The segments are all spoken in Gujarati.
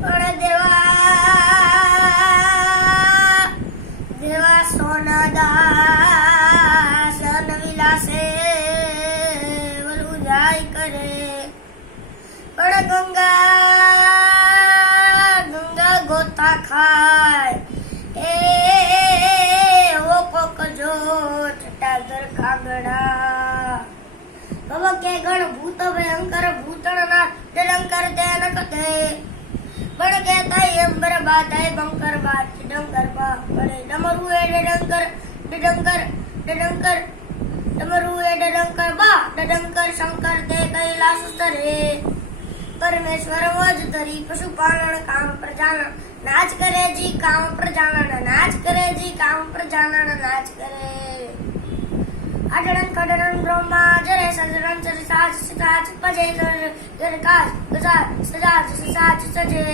પણ દેવા સોના દાસ વિલાસે વલું જાય કરે પણ ગંગા ગોતા ખાય એ ઓ કોક જો છટાગર કાગડા બાબા કે ગણ ભૂત ભયંકર ભૂતણના નિરંકર તેન કથે પણ કહેતા અંબર બાધાય બંકર બાદ ડંકર બા પડે ડમરુ એ ડંકર ડંકર ડંકર ડમરુ એ ડંકર બા ડંકર શંકર તે કૈલાસ સ્તરે પરમેશ્વર મોજ ધરી પશુપાલન કામ પ્રજાનન નાચ કરે જી કામ પ્રજાનન નાચ કરે જી કામ પ્રજાનન નાચ કરે અડડન કડડન બ્રહ્મા જરે સજરન સજ સાજ સાજ પજે જર કાજ ગજા સજા સાજ સજે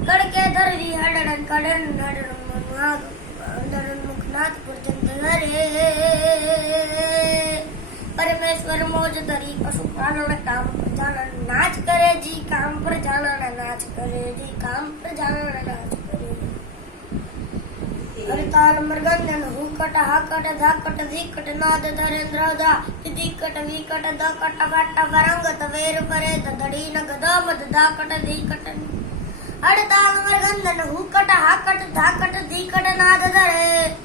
કડકે ધરવી હડડન કડન હડડન મુખનાદ અંદરન મુખનાદ પુરજન ધરે પરમેશ્વર મોજ ધરી પશુપાલન કામ પ્રજાનન નાચ કરે જી કામ પ્રજાનન નાચ કરે જી કામ પ્રજાનન નાચ કરે હરતાલ મૃગન્યન હુકટ હાકટ ધાકટ ધીકટ નાદ ધરેન્દ્ર દા ધીકટ વિકટ દકટ વટ વરંગત વેર પરે ધડી નગ દમદ ધાકટ ધીકટ હરતાલ મૃગન્યન હુકટ હાકટ ધાકટ ધીકટ નાદ ધરે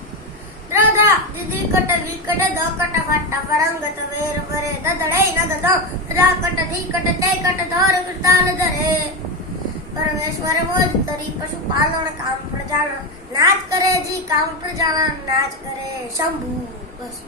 દ્રદા ધીકટ વિકટ દકટ વટ વરંગત વેર પરે ધડી નગ દમ ધાકટ ધીકટ તેકટ ધોર તાલ ધરે પરમેશ્વર મોજ ધરી પશુપાલન કામ પ્રજાનન નાચ કરે જી કામ પ્રજાનન નાચ કરે શંભુ બસ